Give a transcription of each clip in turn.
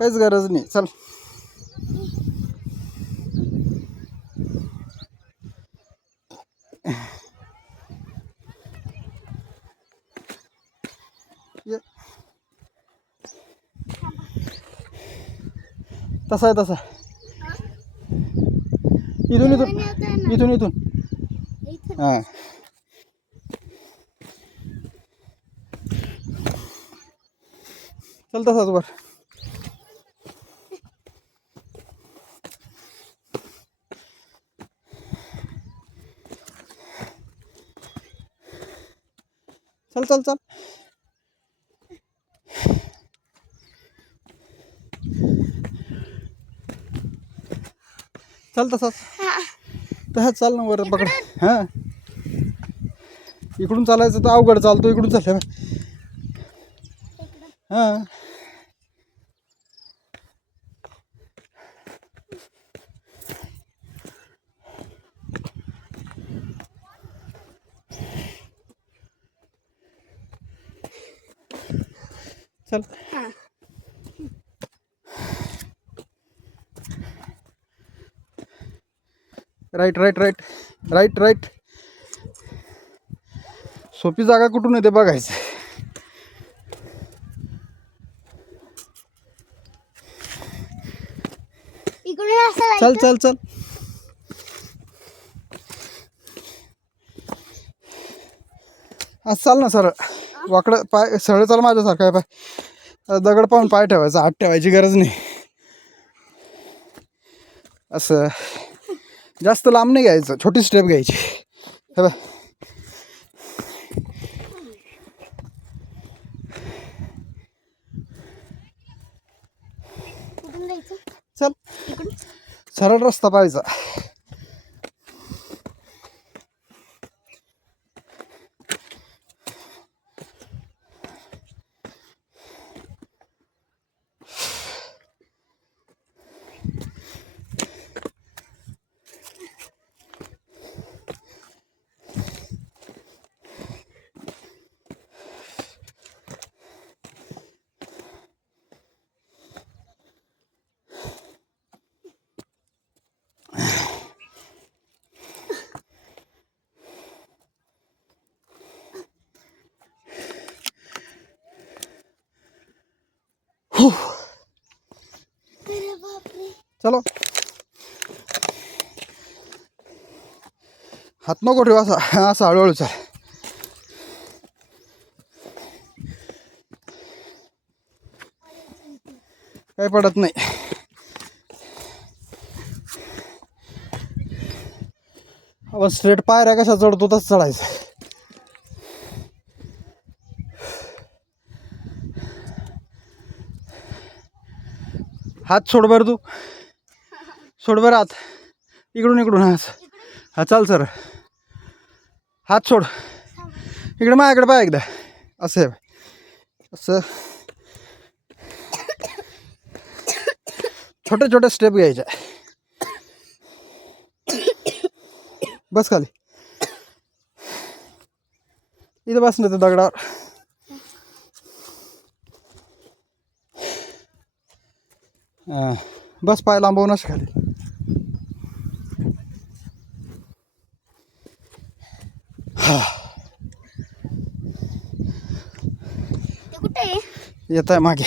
काहीच गरज नाही. चल ये. तसा आहे तसा. इथून इथून इथून इथून हां. चल तसाच वर. चल चल चल. चल तसाच तसाच चाल ना वर पकड. हां इकडून चालायचं तर अवघड चालतो. इकडून चाललं हां. चल right right right right right. सोपी जागा कुठून येते बघायचं. चल चल चल. आज चाल ना सरळ. वाकडं पाय सरळ चाल माझ्यासारखं आहे. पाय दगड पाहून पाय ठेवायचा. हात ठेवायची गरज नाही. असं जास्त लांब नाही घ्यायचं. छोटी स्टेप घ्यायची. हे बाय चल. सरळ रस्ता पाहायचा. चलो. हात नको ठेवा. असा असा हळूहळू चाल. काही पडत नाही. आपण स्ट्रेट पायऱ्या कशा चढतो तसं चढायचं. हात सोड बरं. तू सोड बरं हात. इकडून इकडून हात. हा चाल सर. हात सोड. इकडे माझ्याकडे पाय एकदा. असं आहे असं. छोटे छोटे स्टेप घ्यायचे. बस खाली. इथं बस नाही तर दगडावर. बस पाय लांबवूनच खाली. येत आहे मागे.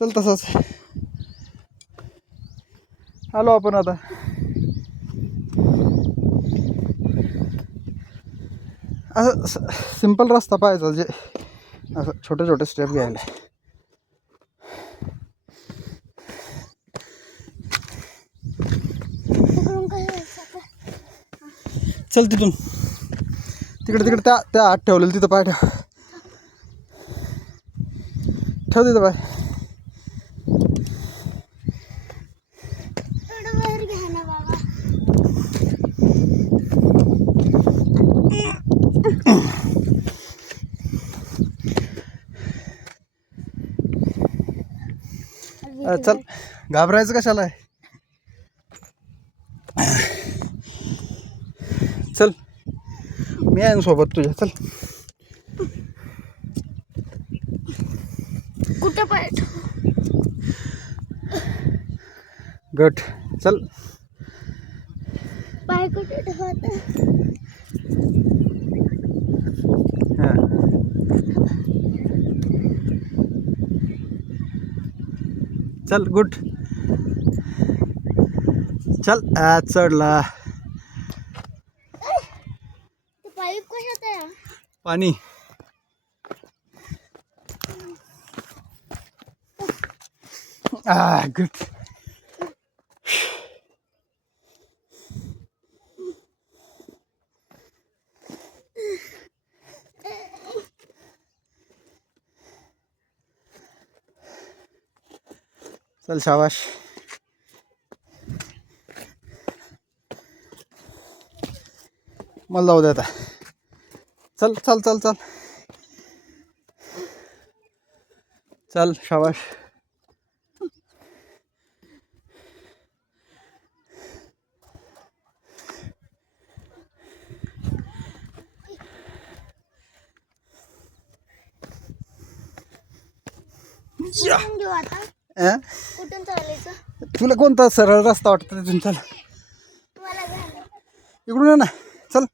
चल तसंच आलो आपण आता. असं सिंपल रस्ता पाहायचा. जे असं छोटे छोटे स्टेप घ्यायला. चल तिथून तिकडे तिकडे त्या आत ठेवलेलं तिथं पाय ठेव. ठेव तिथं पाय. चल, घाबरायचं कशाला आहे. चल, मी आहे ना सोबत तुझ्या. चल. कुठं पाय गट. चल. पाय कुठे ठेवता. हा. चल गुड. चल. चढला. पाईप कशात आहे. पाणी. गुड. चल शाबाश. मला जाऊ दे आता. चल चल चल चल. चल शाबाश. कुठून घेऊ आता. कुठून चालायचं. तुला कोणता सरळ रस्ता वाटतं तिथून. चल. मला झालं. इकडून ये ना. चल.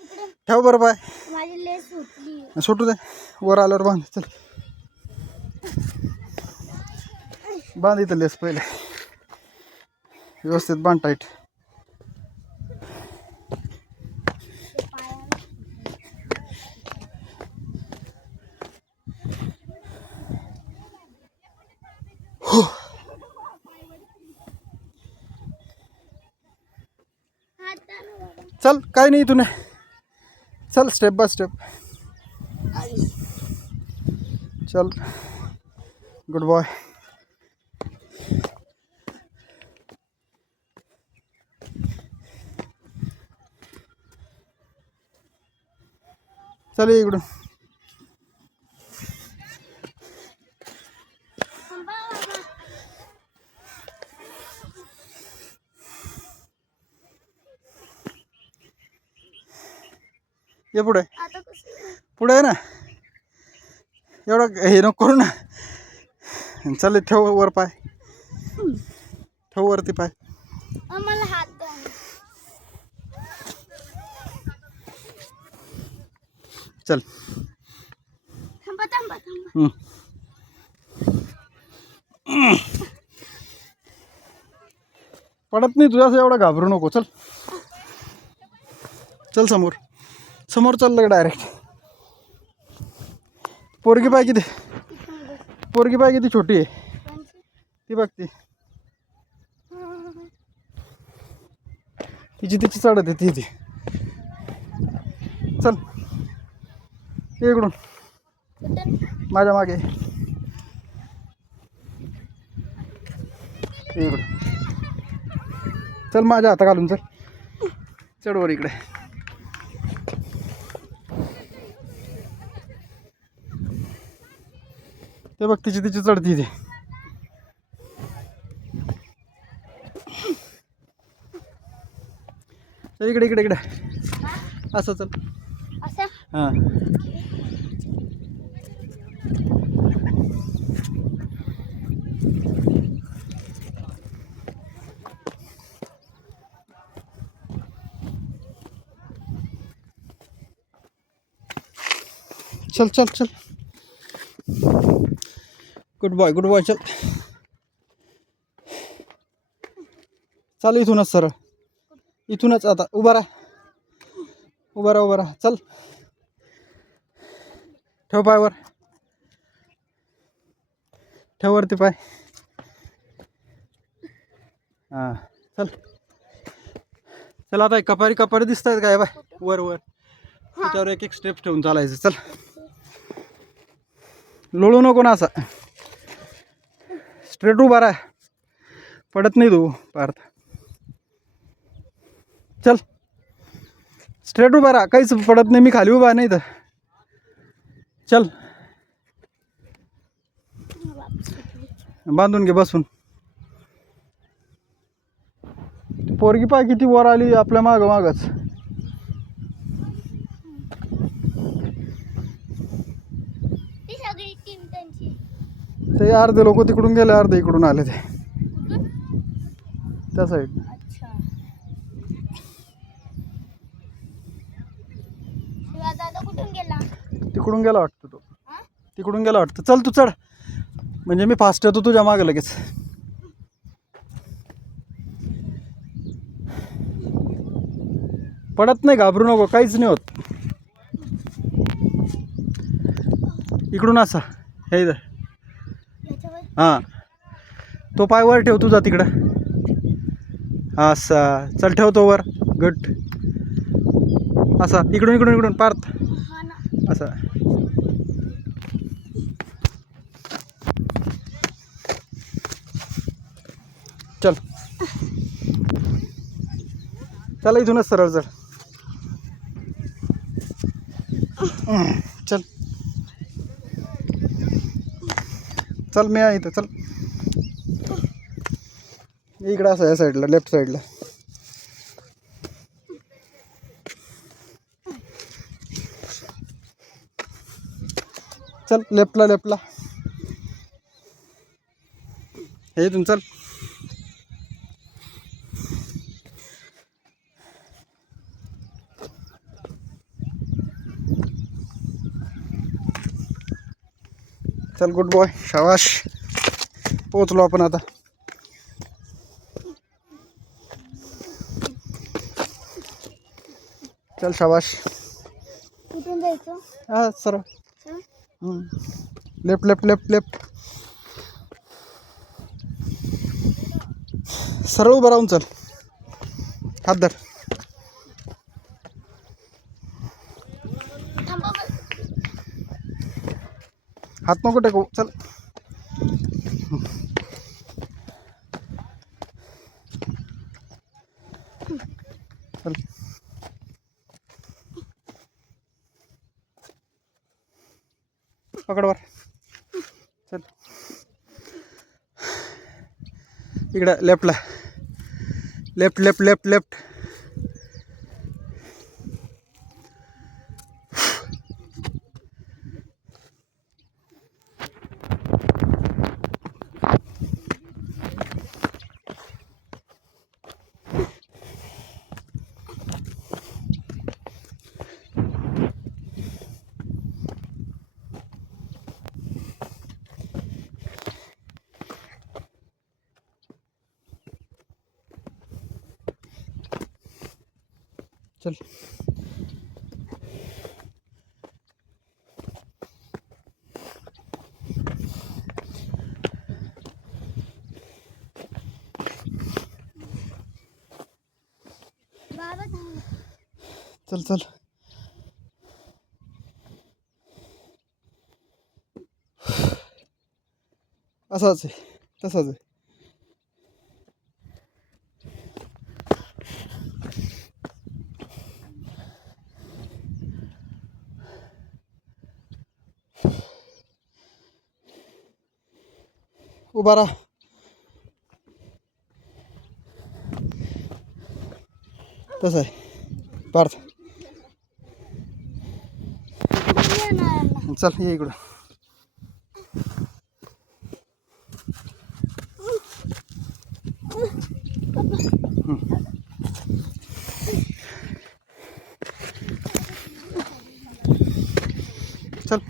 इकडे ठेव बरं पाय. माझी लेस सुटली. सुटू दे. वर आल्यावर बांध. चल. बांध इथं लेस पहिले. व्यवस्थित बांध टाईट. चल, काय नाही इथून. चल स्टेप बाय स्टेप. चल गुड बॉय. चल इकडून. ये पुढे. आता कसं. पुढे आहे ना. एवढं हे नको करू ना. चल ठेव वर पाय. ठेव वरती पाय. मला हात द्या. चल. थांबा थांबा थांबा. पडत नाही तुझ्या असं एवढा घाबरू नको. चल. चल समोर. समोर चाललं डायरेक्ट. पोरगी पाय किती. पोरगी पाय किती छोटी आहे. ती बघ ती. तिची तिची चढत आहे ती. चल इकडून. माझ्या मागे. इकडून. चल माझ्या हाता घालून. चल. चढ वर इकडे. ते बघ तिची तिची चढती ती. चल इकडे इकडे इकडे. असं चल. असं. हां. चल चल चल. Good boy good boy. चल. चाल इथूनच सरळ. इथूनच आता. उभा राहा. उभा राहा. उभा राहा. चल. ठेव पाय वर. ठेव वरती पाय. हां. चल. चल आता कपारी कपारी दिसत आहेत काय बाय. वर वर. त्याच्यावर एक एक स्टेप ठेवून चालायचं. चल. लोळू नको ना असा. स्ट्रेट उभा राहा. पडत नाही तू पार्थ. चल. स्ट्रेट उभा राहा, काहीच पडत नाही, मी खाली उभा नाही तर. चल बांधून घे बसून. पोरगी पाय किती वर आली आपल्या मागं मागच. ती सगळी टीम त्यांची. ते अर्धे लोक तिकडून गेले, अर्धे इकडून आले ते त्या साईड. अच्छा. शिवा दादा कुठून गेला? तिकडून गेला वाटतं तो, हा? तिकडून गेला वाटतं. चल तू चढ, म्हणजे मी फास्ट येतो तुझ्या मागं लगेच. पडत नाही, घाबरू नको, काहीच नाही होत. इकडून असा हे इथं. याच्यावर हां, तो पाय वर ठेव तुझा तिकडं. असा चल, ठेवतो वर. गट असा इकडून इकडून इकडून पार्थ हा ना. असा. चल चला, इथूनच सरळ चल. चल चल, मी आहे इथं. चल इकडं असं या साईडला, लेफ्ट साईडला. चल लेफ्टला, लेफ्टला हे इथून चल. चल, गुड बॉय, शाबाश. पोचलो आपण आता. चल शाबाश. कुठून जायचं? हा सरळ. चल. Left left left left. सरळ उभं राहून चल. हात धर. थांबा बरं. हात नको टेकू. चल चल. पकड वर. चल इकडं लेफ्टला. Left left left left. चल बाबा थांब. चल चल. असाच आहे, तसाच आहे. उभा राहा. तसं आहे पार्थ. ये ना. चल ये इकडं. चल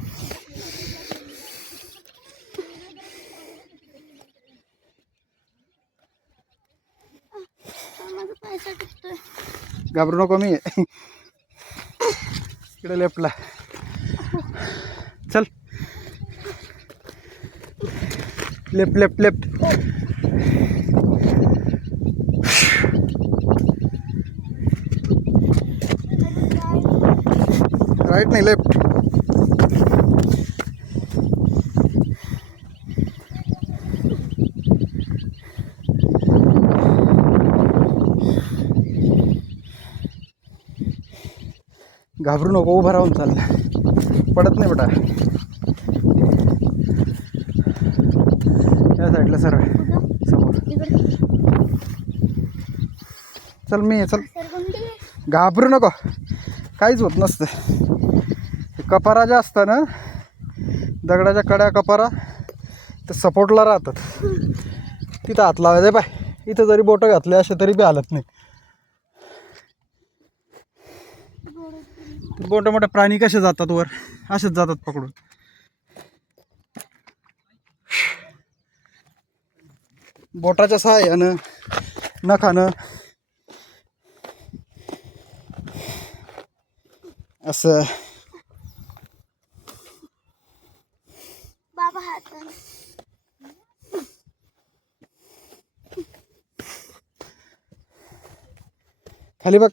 माझा पैसा टिकतोय. घाबरू नको, मी आहे. इकडे लेफ्टला. चल लेफ्ट लेफ्ट लेफ्ट. राईट नाही, लेफ्ट. घाबरू नको, उभं राहून चाललं, पडत नाही बेटा. या साईडला सरळ समोर. इकडे चल मी चल, सरकोंडी. घाबरू नको, काहीच होत नसतं. कपारा ज्या असतं ना, दगडाच्या कड्या कपारा, ते सपोर्टला राहतात, तिथं हात लावायचं आहे. पाय इथं जरी बोटं घातले असे तरी बी हालत नाही. मोठे मोठे प्राणी कसे जातात वर, असेच जातात पकडून. बोटाच्या सहाय्यानं, नखानं असं. बाबा हात खाली बघ,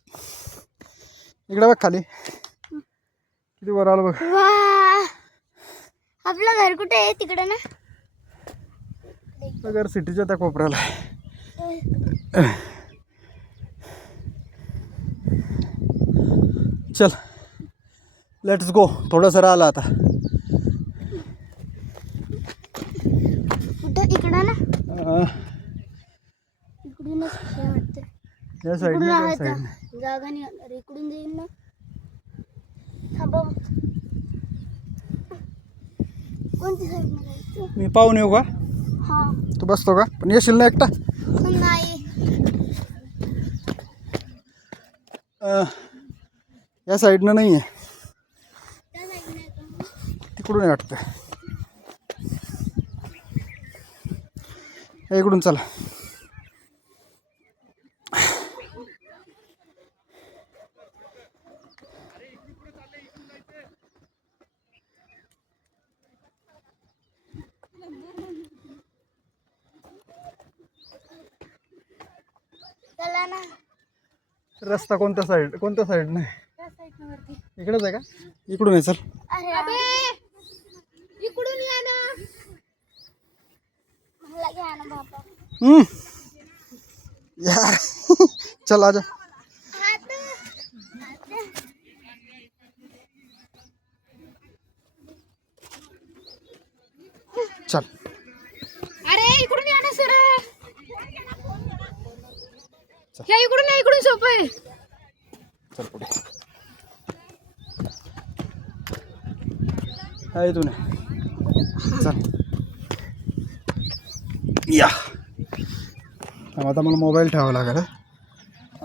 इकडे बघ खाली किती वर आलं बघ. वा, आपलं घर कुठे आहे? तिकडे ना. घर सिटीच्या त्या कोपऱ्याला आहे. चल लेट्स गो. थोडंसं राहिलं आता. कुठं? इकडं ना. इकडूनच हे वाटतं. या इकडून साईडने, आहे या का? साईडने. जागा नाही. अरे इकडून जाईल ना. थांबा. कोणती साईड जायचं? मी पाहून येऊ का? हा. तू बसतो का? पण येशील ना एकटा? नाही. या साईडनं नाही आहे, त्या साईडने आहे का? तिकडून आहे वाटतं. इकडून चला. चला ना. रस्ता कोणत्या साईड नाही? त्या साईडने वरती. इकडेच आहे का? इकडून आहे. चल. अरे इकडून या ना. मला घ्या ना बाबा. यार चल आजा. चल. अरे इकडून या ना सर. या इकडून या, इकडून सोपं आहे. चल पुढे. आहे तू नाही. चल या. आता मला मोबाईल ठेवावा लागेल.